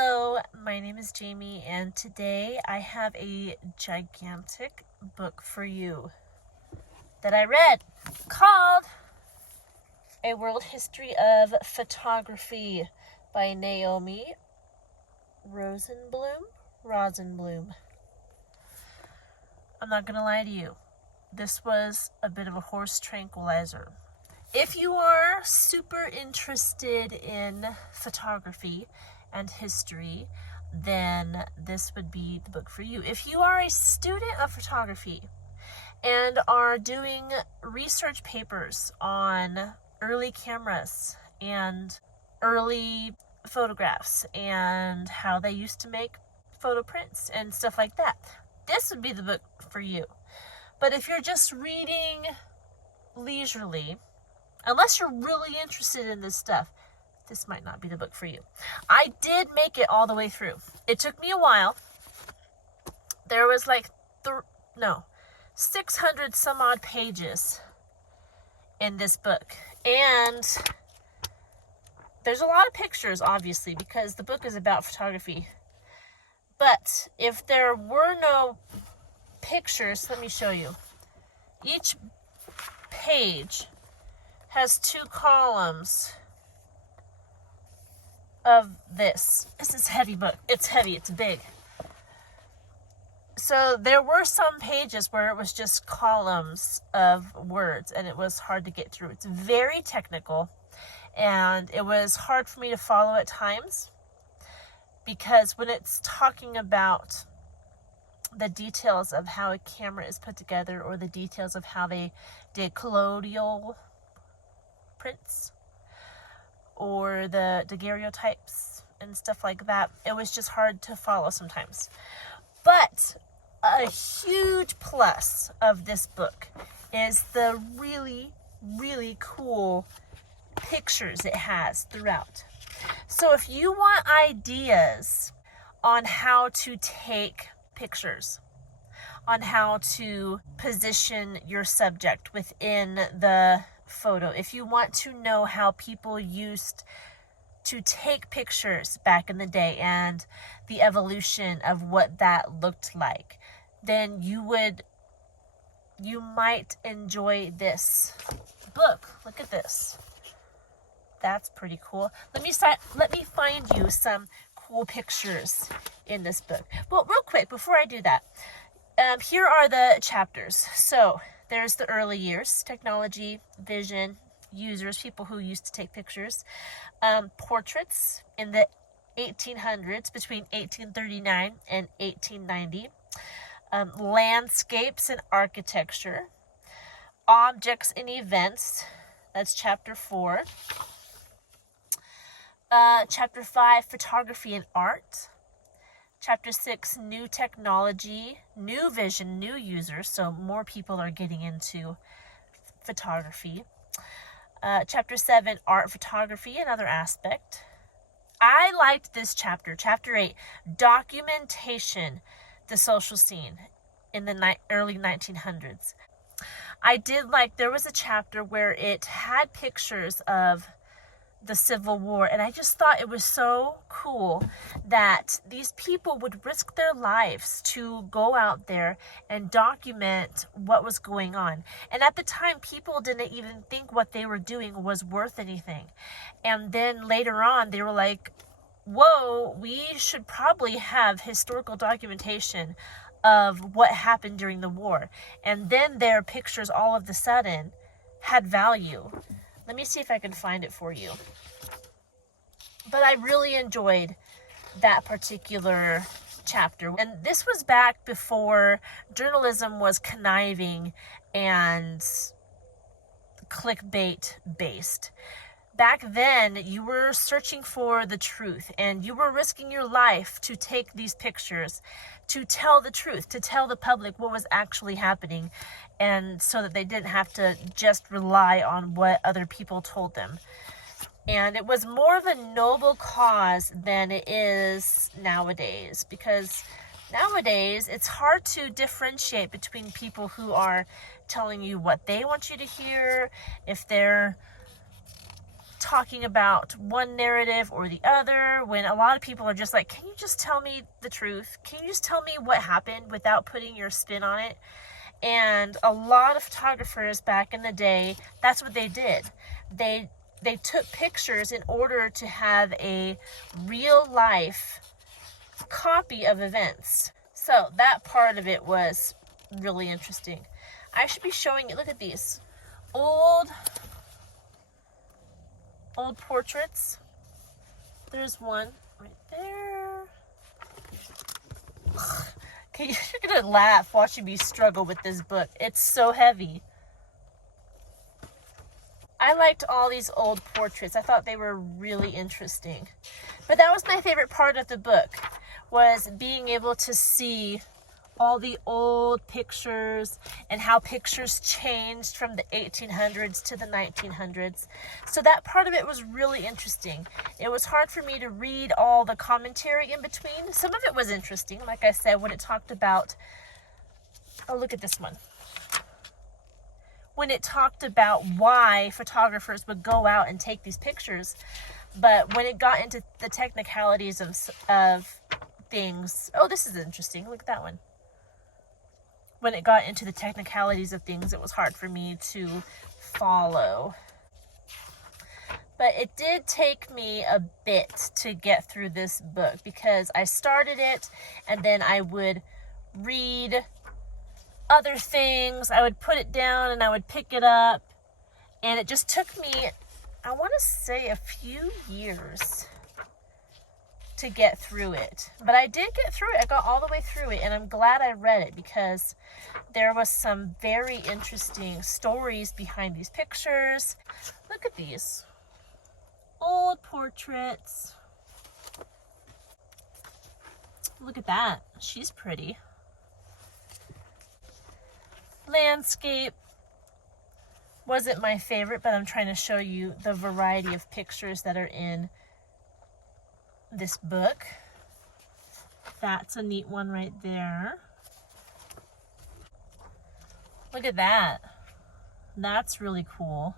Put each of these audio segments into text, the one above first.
Hello, my name is Jamie, and today I have a gigantic book for you that I read called A World History of Photography by Naomi Rosenblum. I'm not gonna lie to you, this was a bit of a horse tranquilizer. If you are super interested in photography and history, then this would be the book for you. If you are a student of photography and are doing research papers on early cameras and early photographs and how they used to make photo prints and stuff like that, this would be the book for you. But if you're just reading leisurely, unless you're really interested in this stuff, this might not be the book for you. I did make it all the way through. It took me a while. There was 600 some odd pages in this book. And there's a lot of pictures, obviously, because the book is about photography. But if there were no pictures, let me show you. Each page has 2 columns of this. This is a heavy book. It's heavy. It's big. So there were some pages where it was just columns of words and it was hard to get through. It's very technical and it was hard for me to follow at times because when it's talking about the details of how a camera is put together or the details of how they did colloidal prints or the daguerreotypes and stuff like that, it was just hard to follow sometimes. But a huge plus of this book is the really, really cool pictures it has throughout. So if you want ideas on how to take pictures, on how to position your subject within the photo, if you want to know how people used to take pictures back in the day and the evolution of what that looked like, then you might enjoy this book. Look at this. That's pretty cool. Let me find you some cool pictures in this book. Well, real quick, before I do that, here are the chapters. So there's the early years, technology, vision, users, people who used to take pictures, portraits in the 1800s, between 1839 and 1890, landscapes and architecture, objects and events, that's chapter 4, chapter 5, photography and art, chapter 6, new technology, new vision, new users, so more people are getting into photography. Chapter 7, art, photography, another aspect. I liked this chapter. Chapter 8, documentation, the social scene in the early 1900s. I did like, there was a chapter where it had pictures of the Civil War, and I just thought it was so cool that these people would risk their lives to go out there and document what was going on. And at the time, people didn't even think what they were doing was worth anything. And then later on, they were like, whoa, we should probably have historical documentation of what happened during the war. And then their pictures all of a sudden had value. Let me see if I can find it for you. But I really enjoyed that particular chapter. And this was back before journalism was conniving and clickbait based. Back then, you were searching for the truth and you were risking your life to take these pictures, to tell the truth, to tell the public what was actually happening, and so that they didn't have to just rely on what other people told them. And it was more of a noble cause than it is nowadays, because nowadays it's hard to differentiate between people who are telling you what they want you to hear, if they're talking about one narrative or the other, when a lot of people are just like, can you just tell me the truth? Can you just tell me what happened without putting your spin on it? And a lot of photographers back in the day, that's what they did. They took pictures in order to have a real life copy of events. So that part of it was really interesting. I should be showing you, look at these old portraits. There's one right there. Okay, you're gonna laugh watching me struggle with this book. It's so heavy. I liked all these old portraits. I thought they were really interesting. But that was my favorite part of the book, was being able to see all the old pictures and how pictures changed from the 1800s to the 1900s. So that part of it was really interesting. It was hard for me to read all the commentary in between. Some of it was interesting, like I said, when it talked about, oh, look at this one. When it talked about why photographers would go out and take these pictures. But when it got into the technicalities of things, oh, this is interesting. Look at that one. When it got into the technicalities of things, it was hard for me to follow. But it did take me a bit to get through this book, because I started it and then I would read other things. I would put it down and I would pick it up. And it just took me, I want to say, a few years to get through it. But I did get through it. I got all the way through it, and I'm glad I read it, because there was some very interesting stories behind these pictures. Look at these old portraits. Look at that. She's pretty. Landscape wasn't my favorite, but I'm trying to show you the variety of pictures that are in this book. That's a neat one right there. Look at that. That's really cool.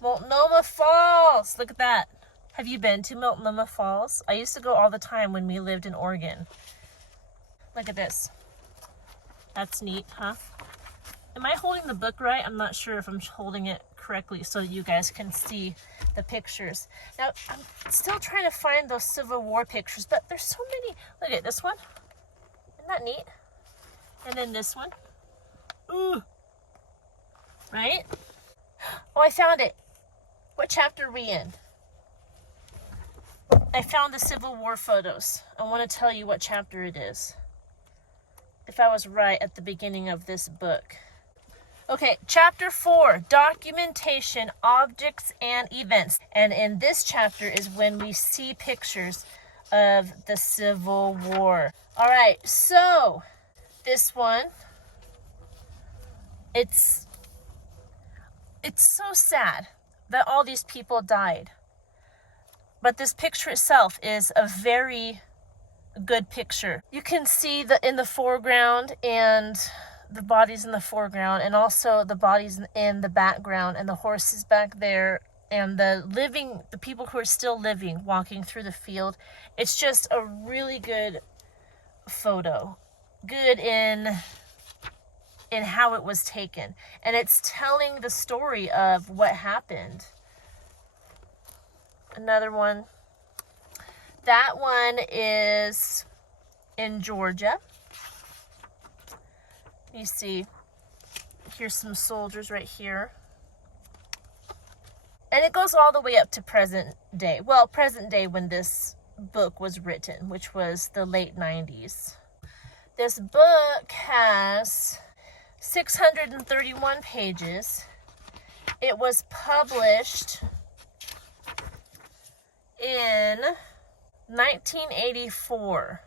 Multnomah Falls. Look at that. Have you been to Multnomah Falls? I used to go all the time when we lived in Oregon. Look at this. That's neat, huh? Am I holding the book right? I'm not sure if I'm holding it correctly so you guys can see the pictures. Now, I'm still trying to find those Civil War pictures, but there's so many. Look at this one. Isn't that neat? And then this one. Ooh. Right? Oh, I found it. What chapter are we in? I found the Civil War photos. I want to tell you what chapter it is, if I was right at the beginning of this book. Okay, chapter 4, documentation, objects, and events. And in this chapter is when we see pictures of the Civil War. All right, so this one, it's so sad that all these people died. But this picture itself is a very good picture. You can see in the foreground, and the bodies in the foreground, and also the bodies in the background, and the horses back there, and the people who are still living walking through the field. It's just a really good photo. Good in how it was taken. And it's telling the story of what happened. Another one. That one is in Georgia. You see, here's some soldiers right here. And it goes all the way up to present day. Well, present day when this book was written, which was the late 90s. This book has 631 pages. It was published in 1984.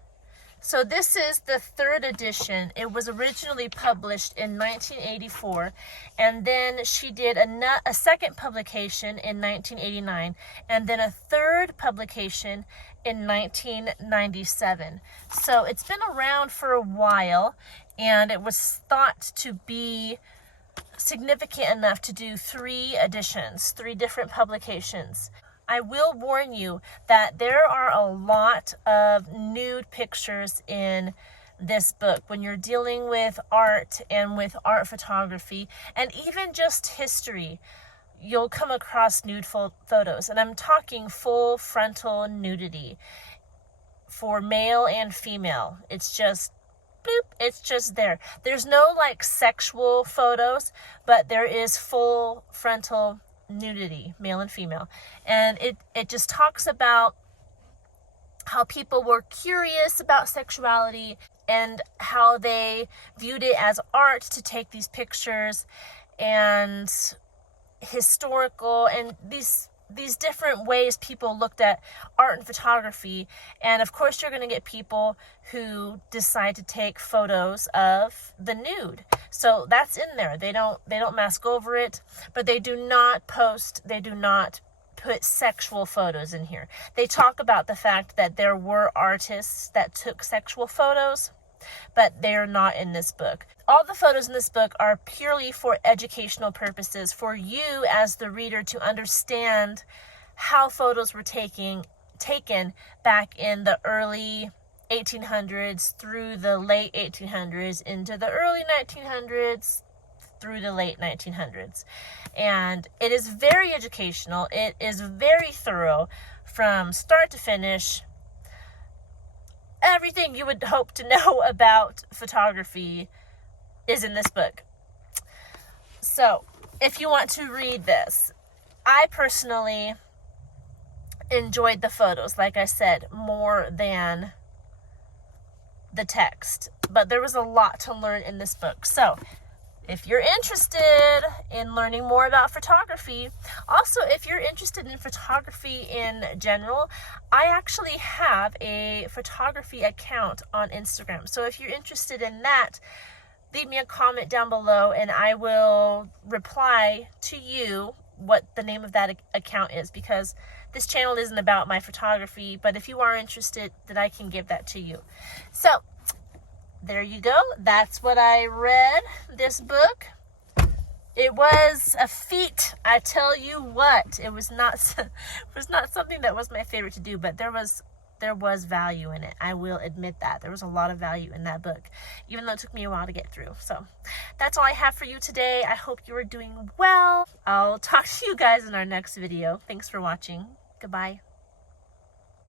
So this is the third edition. It was originally published in 1984, and then she did a second publication in 1989, and then a third publication in 1997. So it's been around for a while, and it was thought to be significant enough to do 3 editions, 3 different publications. I will warn you that there are a lot of nude pictures in this book when you're dealing with art and with art photography and even just history. You'll come across nude photos, and I'm talking full frontal nudity for male and female. It's just bloop, it's just there. There's no like sexual photos, but there is full frontal nudity, male and female. And it just talks about how people were curious about sexuality and how they viewed it as art to take these pictures, and historical, and these different ways people looked at art and photography. And of course you're going to get people who decide to take photos of the nude. So that's in there. They don't mask over it, but they do not put sexual photos in here. They talk about the fact that there were artists that took sexual photos, but they're not in this book. All the photos in this book are purely for educational purposes, for you as the reader to understand how photos were taken back in the early 1800s through the late 1800s into the early 1900s through the late 1900s. And it is very educational. It is very thorough from start to finish. Everything you would hope to know about photography is in this book. So, if you want to read this, I personally enjoyed the photos, like I said, more than the text. But there was a lot to learn in this book. So, if you're interested in learning more about photography, also if you're interested in photography in general, I actually have a photography account on Instagram. So if you're interested in that, leave me a comment down below and I will reply to you what the name of that account is, because this channel isn't about my photography, but if you are interested, then I can give that to you. So there you go. That's what I read this book. It was a feat, I tell you what. It was not something that was my favorite to do, but there was value in it. I will admit that. There was a lot of value in that book, even though it took me a while to get through. So that's all I have for you today. I hope you are doing well. I'll talk to you guys in our next video. Thanks for watching. Goodbye.